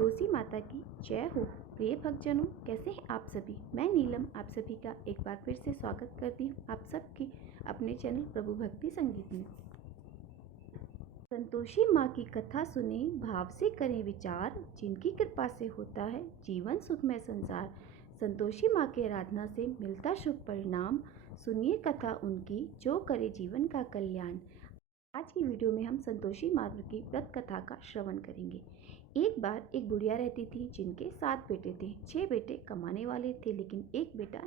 संतोषी माता की जय हो। प्रिय भक्तजनों, कैसे हैं आप सभी। मैं नीलम आप सभी का एक बार फिर से स्वागत करती हूँ आप सबकी अपने चैनल प्रभु भक्ति संगीत में। संतोषी माँ की कथा सुने, भाव से करें विचार, जिनकी कृपा से होता है जीवन सुखमय संसार। संतोषी माँ की आराधना से मिलता शुभ परिणाम, सुनिए कथा उनकी जो करे जीवन का कल्याण। आज की वीडियो में हम संतोषी माँ की व्रत कथा का श्रवण करेंगे। एक बार एक बुढ़िया रहती थी जिनके 7 बेटे थे। 6 बेटे कमाने वाले थे लेकिन एक बेटा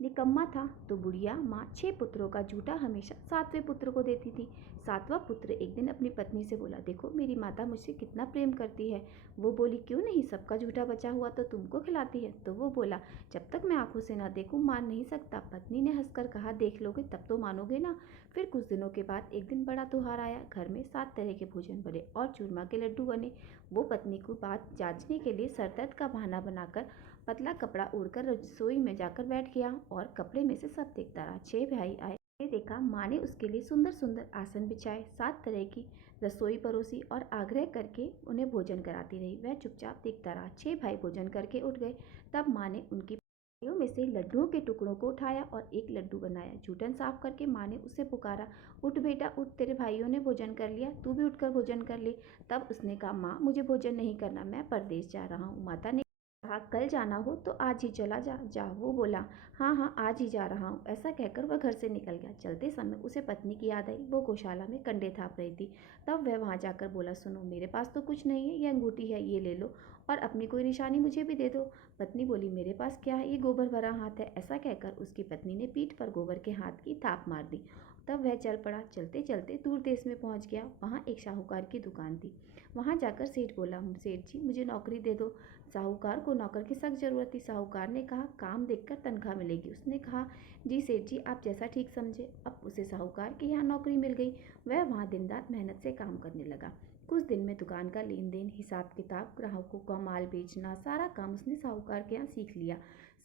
निकम्मा था। तो बुढ़िया माँ 6 पुत्रों का झूठा हमेशा 7वें पुत्र को देती थी। 7वां पुत्र एक दिन अपनी पत्नी से बोला, देखो मेरी माता मुझसे कितना प्रेम करती है। वो बोली, क्यों नहीं, सबका झूठा बचा हुआ तो तुमको खिलाती है। तो वो बोला, जब तक मैं आंखों से ना देखूं मान नहीं सकता। पत्नी ने हंसकर कहा, देख लोगे तब तो मानोगे ना। फिर कुछ दिनों के बाद एक दिन बड़ा त्योहार आया। घर में 7 तरह के भोजन बने और चूरमा के लड्डू बने। वो पत्नी को बात जांचने के लिए सर दर्द का बहाना बनाकर पतला कपड़ा ओढ़कर रसोई में जाकर बैठ गया और कपड़े में से सब देखता रहा। 6 भाई आए। देखा माँ ने उसके लिए सुंदर सुंदर आसन बिछाए, 7 तरह की रसोई परोसी और आग्रह करके उन्हें भोजन कराती रही। वह चुपचाप देखता रहा। 6 भाई भोजन करके उठ गए। तब माँ ने उनकी भाइयों में से लड्डुओं के टुकड़ों को उठाया और एक लड्डू बनाया। जूठन साफ करके माँ ने उसे पुकारा, उठ बेटा उठ, तेरे भाइयों ने भोजन कर लिया, तू भी उठकर भोजन कर ले। तब उसने कहा, माँ मुझे भोजन नहीं करना, मैं परदेश जा रहा हूँ। माता ने कहा, कल जाना हो तो आज ही चला जा। वो बोला, हाँ हाँ आज ही जा रहा हूँ। ऐसा कहकर वह घर से निकल गया। चलते समय उसे पत्नी की याद आई। वो गौशाला में कंडे थाप रही थी। तब वह वहाँ जाकर बोला, सुनो मेरे पास तो कुछ नहीं है, ये अंगूठी है, ये ले लो और अपनी कोई निशानी मुझे भी दे दो। पत्नी बोली, मेरे पास क्या है, ये गोबर भरा हाथ है। ऐसा कहकर उसकी पत्नी ने पीठ पर गोबर के हाथ की थाप मार दी। तब वह चल पड़ा। चलते चलते दूर देश में पहुंच गया। वहाँ एक साहूकार की दुकान थी। वहाँ जाकर सेठ बोला, सेठ जी मुझे नौकरी दे दो। साहूकार को नौकर की सख्त जरूरत थी। साहूकार ने कहा, काम देखकर तनख्वाह मिलेगी। उसने कहा, जी सेठ जी आप जैसा ठीक समझे। अब उसे साहूकार के यहाँ नौकरी मिल गई। वह वहाँ दिन रात मेहनत से काम करने लगा। कुछ दिन में दुकान का लेन देन, हिसाब किताब, ग्राहकों का माल बेचना, सारा काम उसने साहूकार के यहाँ सीख लिया।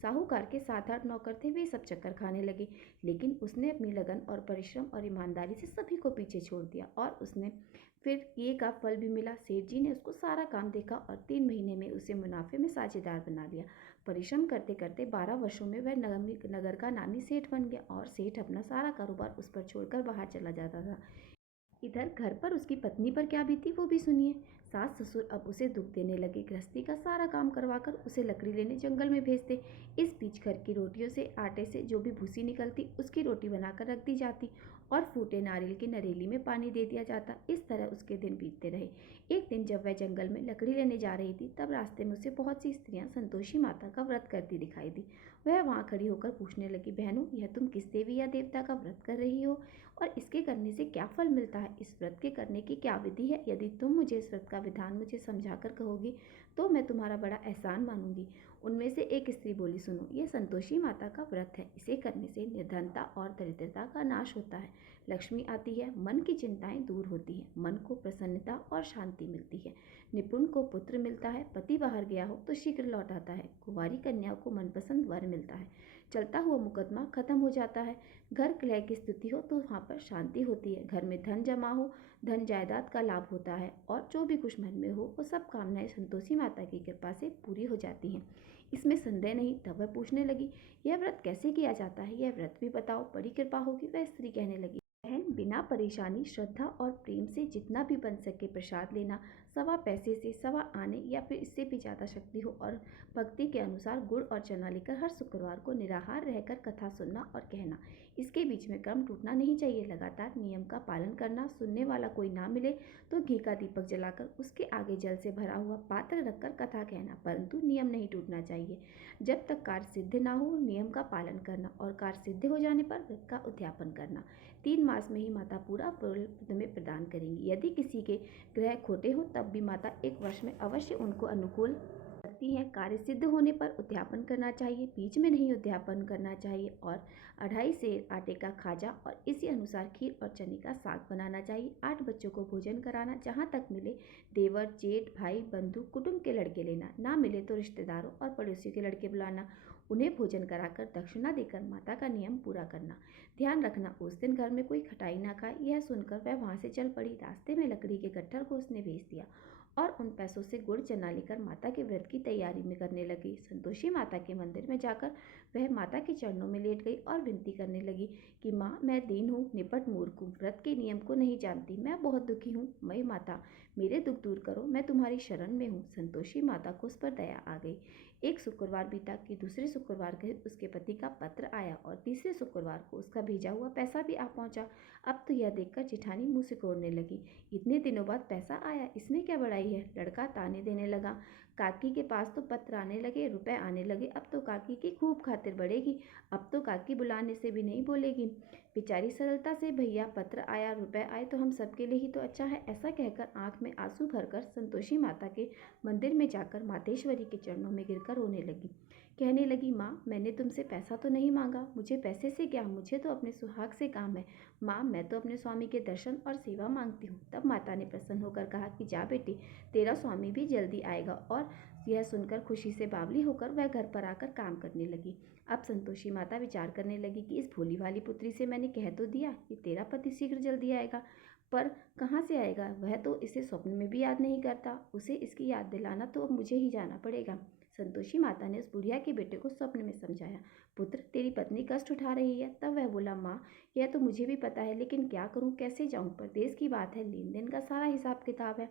साहूकार के 7-8 नौकर थे, वे सब चक्कर खाने लगे। लेकिन उसने अपनी लगन और परिश्रम और ईमानदारी से सभी को पीछे छोड़ दिया और उसने फिर ये का फल भी मिला। सेठ जी ने उसको सारा काम देखा और 3 महीने में उसे मुनाफे में साझेदार बना लिया। परिश्रम करते करते 12 वर्षों में वह नगर का नामी सेठ बन गया और सेठ अपना सारा कारोबार उस पर छोड़कर बाहर चला जाता था। इधर घर पर उसकी पत्नी पर क्या बीती वो भी सुनिए। सास ससुर अब उसे दुख देने लगे। गृहस्थी का सारा काम करवाकर उसे लकड़ी लेने जंगल में भेजते। इस बीच घर की रोटियों से, आटे से जो भी भूसी निकलती उसकी रोटी बनाकर रख दी जाती और फूटे नारियल की नरेली में पानी दे दिया जाता। इस तरह उसके दिन बीतते रहे। एक दिन जब वह जंगल में लकड़ी लेने जा रही थी तब रास्ते में उसे बहुत सी स्त्रियां संतोषी माता का व्रत करती दिखाई दी। वह वहां खड़ी होकर पूछने लगी, बहनों यह तुम किस देवी या देवता का व्रत कर रही हो और इसके करने से क्या फल मिलता है, इस व्रत के करने की क्या विधि है। यदि तुम मुझे इस व्रत का विधान मुझे समझाकर कहोगी तो मैं तुम्हारा बड़ा एहसान मानूंगी। उनमें से एक स्त्री बोली, सुनो ये संतोषी माता का व्रत है, इसे करने से निर्धनता और दरिद्रता का नाश होता है, लक्ष्मी आती है, मन की चिंताएं दूर होती हैं, मन को प्रसन्नता और शांति मिलती है, निपुण को पुत्र मिलता है, पति बाहर गया हो तो शीघ्र लौट आता है, कुंवारी कन्या को मनपसंद वर मिलता है, चलता हुआ मुकदमा खत्म हो जाता है, घर कलह की स्थिति हो तो वहाँ पर शांति होती है, घर में धन जमा हो, धन जायदाद का लाभ होता है और जो भी कुछ मन में हो वो सब कामनाएं संतोषी माता की कृपा से पूरी हो जाती हैं। इसमें संदेह नहीं। तब वह पूछने लगी, यह व्रत कैसे किया जाता है, यह व्रत भी बताओ, बड़ी कृपा होगी। वह स्त्री कहने लगी, बहन बिना परेशानी, श्रद्धा और प्रेम से जितना भी बन सके प्रसाद लेना, सवा पैसे से, सवा आने या फिर इससे भी ज़्यादा शक्ति हो और भक्ति के अनुसार गुड़ और चना लेकर हर शुक्रवार को निराहार रहकर कथा सुनना और कहना। इसके बीच में क्रम टूटना नहीं चाहिए। लगातार नियम का पालन करना। सुनने वाला कोई ना मिले तो घी का दीपक जलाकर उसके आगे जल से भरा हुआ पात्र रखकर कथा कहना, परंतु नियम नहीं टूटना चाहिए। जब तक कार्य सिद्ध ना हो नियम का पालन करना और कार्य सिद्ध हो जाने पर व्रत का उद्यापन करना। 3 मास में ही माता पूरा फल तुम्हें प्रदान करेंगी। यदि किसी के ग्रह खोटे हो तब भी माता 1 वर्ष में अवश्य उनको अनुकूल करती हैं। कार्य सिद्ध होने पर उद्यापन करना चाहिए, बीच में नहीं उद्यापन करना चाहिए और 2.5 सेर आटे का खाजा और इसी अनुसार खीर और चने का साग बनाना चाहिए। 8 बच्चों को भोजन कराना, जहाँ तक मिले देवर, जेठ, भाई, बंधु, कुटुंब के लड़के लेना, ना मिले तो रिश्तेदारों और पड़ोसियों के लड़के बुलाना, उन्हें भोजन कराकर दक्षिणा देकर माता का नियम पूरा करना। ध्यान रखना उस दिन घर में कोई खटाई ना खाए। यह सुनकर वह वहाँ से चल पड़ी। रास्ते में लकड़ी के गट्ठर को उसने भेज दिया और उन पैसों से गुड़ चना लेकर माता के व्रत की तैयारी में करने लगी। संतोषी माता के मंदिर में जाकर वह माता के चरणों में लेट गई और विनती करने लगी कि माँ, मैं दीन हूँ, निपट मूर्ख हूँ, व्रत के नियम को नहीं जानती, मैं बहुत दुखी हूँ। मई माता, मेरे दुख दूर करो, मैं तुम्हारी शरण में हूँ। संतोषी माता को उस पर दया आ गई। एक शुक्रवार बीता कि दूसरे शुक्रवार के उसके पति का पत्र आया और तीसरे शुक्रवार को उसका भेजा हुआ पैसा भी आ पहुंचा। अब तो यह देखकर जेठानी मुंह सिकोड़ने लगी। इतने दिनों बाद पैसा आया, इसमें क्या बड़ाई है। लड़का ताने देने लगा। काकी के पास तो पत्र आने लगे, रुपए आने लगे, अब तो काकी की खूब खातिर बढ़ेगी। अब तो काकी बुलाने से भी नहीं बोलेगी। बेचारी सरलता से, भैया पत्र आया, रुपए आए तो हम सबके लिए ही तो अच्छा है, ऐसा कहकर आंख में आंसू भरकर संतोषी माता के मंदिर में जाकर मातेश्वरी के चरणों में गिरकर रोने लगी। कहने लगी, माँ, मैंने तुमसे पैसा तो नहीं मांगा, मुझे पैसे से क्या, मुझे तो अपने सुहाग से काम है। माँ, मैं तो अपने स्वामी के दर्शन और सेवा मांगती हूँ। तब माता ने प्रसन्न होकर कहा कि जा बेटी, तेरा स्वामी भी जल्दी आएगा। और यह सुनकर खुशी से बावली होकर वह घर पर आकर काम करने लगी। अब संतोषी माता विचार करने लगी कि इस भोली भाली पुत्री से मैंने कह तो दिया कि तेरा पति शीघ्र जल्दी आएगा, पर कहाँ से आएगा, वह तो इसे स्वप्न में भी याद नहीं करता। उसे इसकी याद दिलाना तो अब मुझे ही जाना पड़ेगा। संतोषी माता ने उस बुढ़िया के बेटे को स्वप्न में समझाया, पुत्र, तेरी पत्नी कष्ट उठा रही है। तब वह बोला, माँ, यह तो मुझे भी पता है, लेकिन क्या करूँ, कैसे जाऊँ, परदेश की बात है, लेन देन का सारा हिसाब किताब है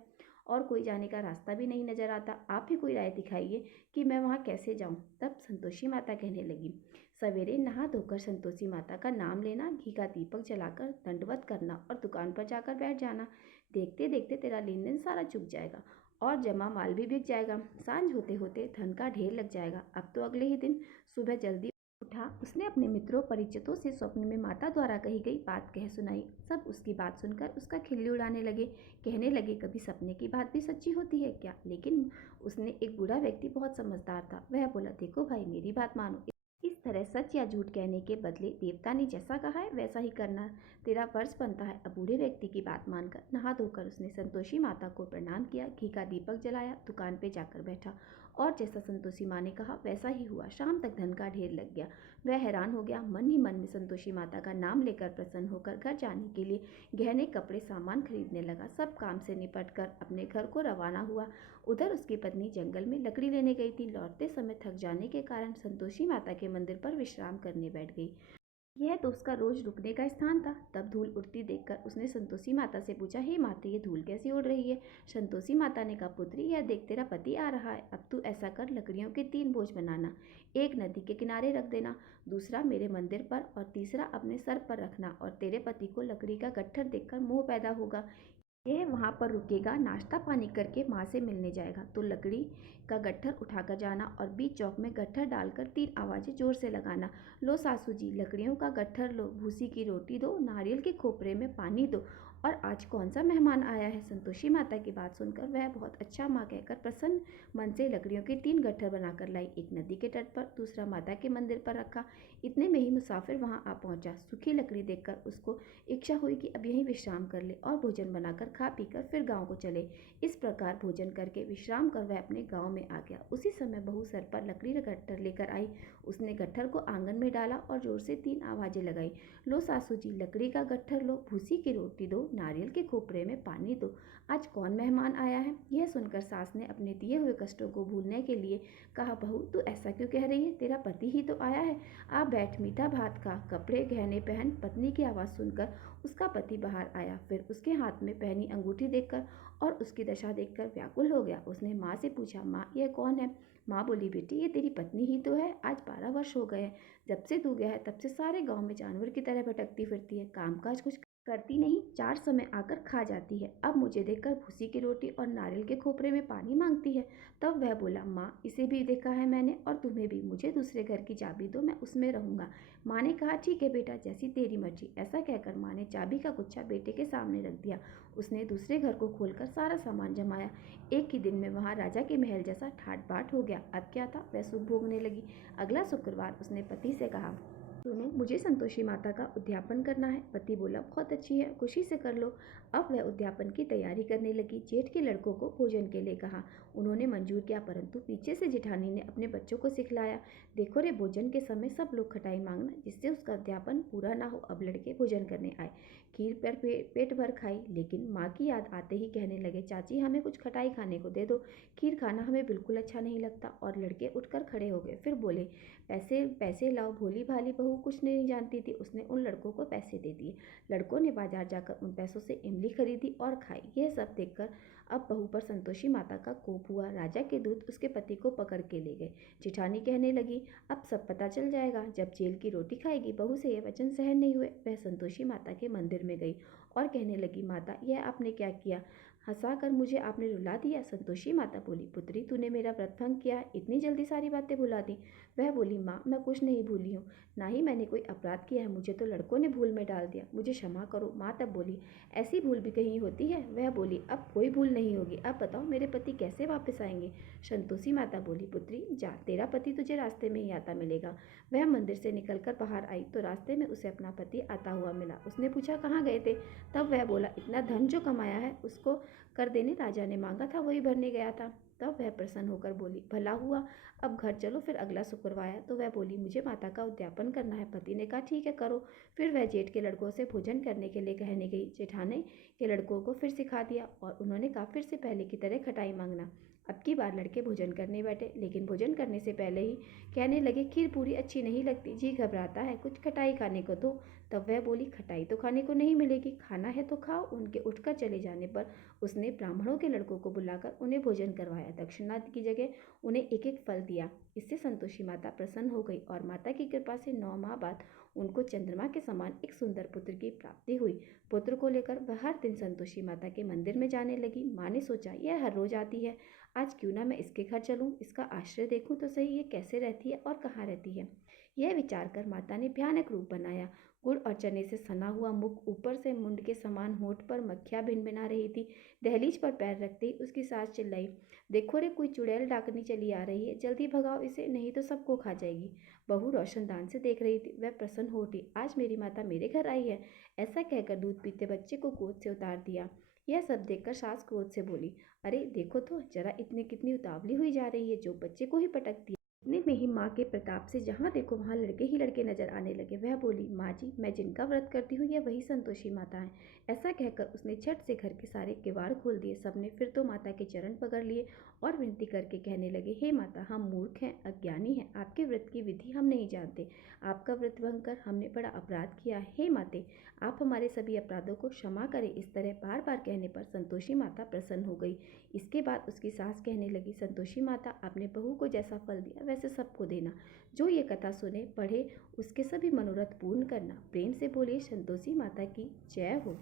और कोई जाने का रास्ता भी नहीं नजर आता। आप ही कोई राय दिखाइए कि मैं वहाँ कैसे जाऊँ। तब संतोषी माता कहने लगी, सवेरे नहा धोकर संतोषी माता का नाम लेना, घी का दीपक जलाकर दंडवत करना और दुकान पर जाकर बैठ जाना। देखते देखते तेरा लेन देन सारा चुक जाएगा और जमा माल भी बिक जाएगा। सांझ होते होते धन का ढेर लग जाएगा। अब तो अगले ही दिन सुबह जल्दी उठा, उसने अपने मित्रों परिचितों से स्वप्न में माता द्वारा कही गई बात कह सुनाई। सब उसकी बात सुनकर उसका खिल्ली उड़ाने लगे। कहने लगे, कभी सपने की बात भी सच्ची होती है क्या। लेकिन उसने एक बूढ़ा व्यक्ति बहुत समझदार था, वह बोला, देखो भाई, मेरी बात मानो, इस तरह सच या झूठ कहने के बदले देवता ने जैसा कहा है वैसा ही करना तेरा फर्ज बनता है। अब बूढ़े व्यक्ति की बात मानकर नहा धोकर उसने संतोषी माता को प्रणाम किया, घी का दीपक जलाया, दुकान पे जाकर बैठा और जैसा संतोषी माँ ने कहा वैसा ही हुआ। शाम तक धन का ढेर लग गया। वह हैरान हो गया। मन ही मन में संतोषी माता का नाम लेकर प्रसन्न होकर घर जाने के लिए गहने कपड़े सामान खरीदने लगा। सब काम से निपट कर अपने घर को रवाना हुआ। उधर उसकी पत्नी जंगल में लकड़ी लेने गई थी। लौटते समय थक जाने के कारण संतोषी माता के मंदिर पर विश्राम करने बैठ गई। यह तो उसका रोज रुकने का स्थान था। तब धूल उड़ती देखकर उसने संतोषी माता से पूछा, हे माते, ये धूल कैसी उड़ रही है। संतोषी माता ने कहा, पुत्री, यह देख, तेरा पति आ रहा है। अब तू ऐसा कर, लकड़ियों के 3 बोझ बनाना, एक नदी के किनारे रख देना, दूसरा मेरे मंदिर पर और तीसरा अपने सर पर रखना। और तेरे पति को लकड़ी का गट्ठर देखकर मोह पैदा होगा। यह वहाँ पर रुकेगा, नाश्ता पानी करके माँ से मिलने जाएगा, तो लकड़ी का गट्ठर उठाकर जाना और बीच चौक में गट्ठर डालकर 3 आवाज़ें जोर से लगाना, लो सासू जी, लकड़ियों का गट्ठर लो, भूसी की रोटी दो, नारियल के खोपरे में पानी दो, और आज कौन सा मेहमान आया है। संतोषी माता की बात सुनकर वह बहुत अच्छा माँ कहकर प्रसन्न मन से लकड़ियों के 3 गट्ठर बनाकर लाई। एक नदी के तट पर, दूसरा माता के मंदिर पर रखा। इतने में ही मुसाफिर वहाँ आ पहुँचा। सूखी लकड़ी देखकर उसको इच्छा हुई कि अब यहीं विश्राम कर ले और भोजन बनाकर खा पीकर फिर गांव को चले। इस प्रकार भोजन करके विश्राम कर वह अपने गांव में आ गया। उसी समय बहू सर पर लकड़ी का गट्ठर लेकर आई। उसने गट्ठर को आंगन में डाला और जोर से 3 आवाजें लगाई, लो सासू जी, लकड़ी का गट्ठर लो, भूसी की रोटी दो, नारियल के खोपरे में पानी दो, आज कौन मेहमान आया है। यह सुनकर सास ने अपने दिए हुए कष्टों को भूलने के लिए कहा, बहू, तू ऐसा क्यों कह रही है, तेरा पति ही तो आया है। आप बैठ, मीठा भात खा, कपड़े गहने पहन। पत्नी की आवाज़ सुनकर उसका पति बाहर आया। फिर उसके हाथ में पहनी अंगूठी देखकर और उसकी दशा देखकर व्याकुल हो गया। उसने माँ से पूछा, माँ, यह कौन है। माँ बोली, बेटी, ये तेरी पत्नी ही तो है। आज 12 वर्ष हो गए, जब से तू गया है तब से सारे गांव में जानवर की तरह भटकती फिरती है, कामकाज कुछ करती नहीं, 4 समय आकर खा जाती है। अब मुझे देखकर भूसी की रोटी और नारियल के खोपरे में पानी मांगती है। तब वह बोला, माँ, इसे भी देखा है मैंने और तुम्हें भी, मुझे दूसरे घर की चाबी दो, मैं उसमें रहूंगा। माँ ने कहा, ठीक है बेटा, जैसी तेरी मर्जी। ऐसा कहकर माँ ने चाबी का गुच्छा बेटे के सामने रख दिया। उसने दूसरे घर को खोलकर सारा सामान जमाया। एक ही दिन में वहाँ राजा के महल जैसा ठाट बाट हो गया। अब क्या था, वह सुख भोगने लगी। अगला शुक्रवार उसने पति से कहा, सुनो, मुझे संतोषी माता का उद्यापन करना है। पति बोला, बहुत अच्छी है, खुशी से कर लो। अब वह उद्यापन की तैयारी करने लगी। जेठ के लड़कों को भोजन के लिए कहा। उन्होंने मंजूर किया, परंतु पीछे से जेठानी ने अपने बच्चों को सिखलाया, देखो रे, भोजन के समय सब लोग खटाई मांगना, जिससे उसका उद्यापन पूरा ना हो। अब लड़के भोजन करने आए। खीर पर पेट भर खाई, लेकिन माँ की याद आते ही कहने लगे, चाची हमें कुछ खटाई खाने को दे दो, खीर खाना हमें बिल्कुल अच्छा नहीं लगता। और लड़के उठकर खड़े हो गए। फिर बोले, पैसे पैसे लाओ। भोली भाली बहू कुछ नहीं जानती थी, उसने उन लड़कों को पैसे दे दिए। लड़कों ने बाजार जाकर उन पैसों से इमली खरीदी और खाई। यह सब देखकर अब बहू पर संतोषी माता का कोप हुआ। राजा के दूत उसके पति को पकड़ के ले गए। जेठानी कहने लगी, अब सब पता चल जाएगा। जब जेल की रोटी खाएगी। बहू से यह वचन सहन नहीं हुए। वह संतोषी माता के मंदिर में गई और कहने लगी, माता यह आपने क्या किया? हंसाकर मुझे आपने रुला दिया। संतोषी माता बोली, पुत्री तूने मेरा व्रत भंग किया है, इतनी जल्दी सारी बातें भुला दी। वह बोली, माँ मैं कुछ नहीं भूली हूँ, ना ही मैंने कोई अपराध किया है, मुझे तो लड़कों ने भूल में डाल दिया, मुझे क्षमा करो। माँ तब बोली, ऐसी भूल भी कहीं होती है? वह बोली, अब कोई भूल नहीं होगी। अब बताओ मेरे पति कैसे वापस आएंगे? संतोषी माता बोली, पुत्री जा, तेरा पति तुझे रास्ते में ही आता मिलेगा। वह मंदिर से निकलकर बाहर आई तो रास्ते में उसे अपना पति आता हुआ मिला। उसने पूछा, कहाँ गए थे? तब वह बोला, इतना धन जो कमाया है उसको कर देने राजा ने मांगा था, वही भरने गया था। तब वह प्रसन्न होकर बोली, भला हुआ, अब घर चलो। फिर अगला शुक्रवार आया तो वह बोली, मुझे माता का उद्यापन करना है। पति ने कहा, ठीक है करो। फिर वह जेठ के लड़कों से भोजन करने के लिए कहने गई। जेठाने के लड़कों को फिर सिखा दिया और उन्होंने कहा, फिर से पहले की तरह खटाई मांगना। अब की बार लड़के भोजन करने बैठे, लेकिन भोजन करने से पहले ही कहने लगे, खीर पूरी अच्छी नहीं लगती, जी घबराता है, कुछ खटाई खाने को दो। तब वह बोली, खटाई तो खाने को नहीं मिलेगी, खाना है तो खाओ। उनके उठकर चले जाने पर उसने ब्राह्मणों के लड़कों को बुलाकर उन्हें भोजन करवाया। दक्षिणा की जगह उन्हें एक एक फल दिया। इससे संतोषी माता प्रसन्न हो गई और माता की कृपा से 9 माह बाद उनको चंद्रमा के समान एक सुंदर पुत्र की प्राप्ति हुई। पुत्र को लेकर वह हर दिन संतोषी माता के मंदिर में जाने लगी। माँ ने सोचा, यह हर रोज आती है, आज क्यों ना मैं इसके घर चलूं, इसका आश्रय देखूं तो सही, ये कैसे रहती है और कहाँ रहती है। यह विचार कर माता ने भयानक रूप बनाया। गुड़ और चने से सना हुआ मुख, ऊपर से मुंड के समान होठ पर मक्खियाँ भिनभिना रही थी। दहलीज पर पैर रखते ही उसकी सास चिल्लाई, देखो रे, कोई चुड़ैल डाकनी चली आ रही है, जल्दी भगाओ इसे, नहीं तो सबको खा जाएगी। बहू रोशनदान से देख रही थी। वह प्रसन्न हो उठी, आज मेरी माता मेरे घर आई है। ऐसा कहकर दूध पीते बच्चे को गोद से उतार दिया। यह सब देखकर सास क्रोध से बोली, अरे देखो तो जरा, इतनी कितनी उतावली हुई जा रही है, जो बच्चे को ही पटक दिया। इतने में ही माँ के प्रताप से जहाँ देखो वहाँ लड़के ही लड़के नजर आने लगे। वह बोली, माँ जी, मैं जिनका व्रत करती हूँ यह वही संतोषी माता है। ऐसा कहकर उसने झट से घर के सारे किवाड़ खोल दिए। सबने फिर तो माता के चरण पकड़ लिए और विनती करके कहने लगे, हे माता, हम मूर्ख हैं, अज्ञानी हैं, आपके व्रत की विधि हम नहीं जानते, आपका व्रत भंग कर हमने बड़ा अपराध किया है। हे माते, आप हमारे सभी अपराधों को क्षमा करें। इस तरह बार बार कहने पर संतोषी माता प्रसन्न हो गई। इसके बाद उसकी सास कहने लगी, संतोषी माता, आपने बहू को जैसा फल दिया वैसे सबको देना। जो ये कथा सुने पढ़े उसके सभी मनोरथ पूर्ण करना। प्रेम से बोलिए संतोषी माता की जय हो।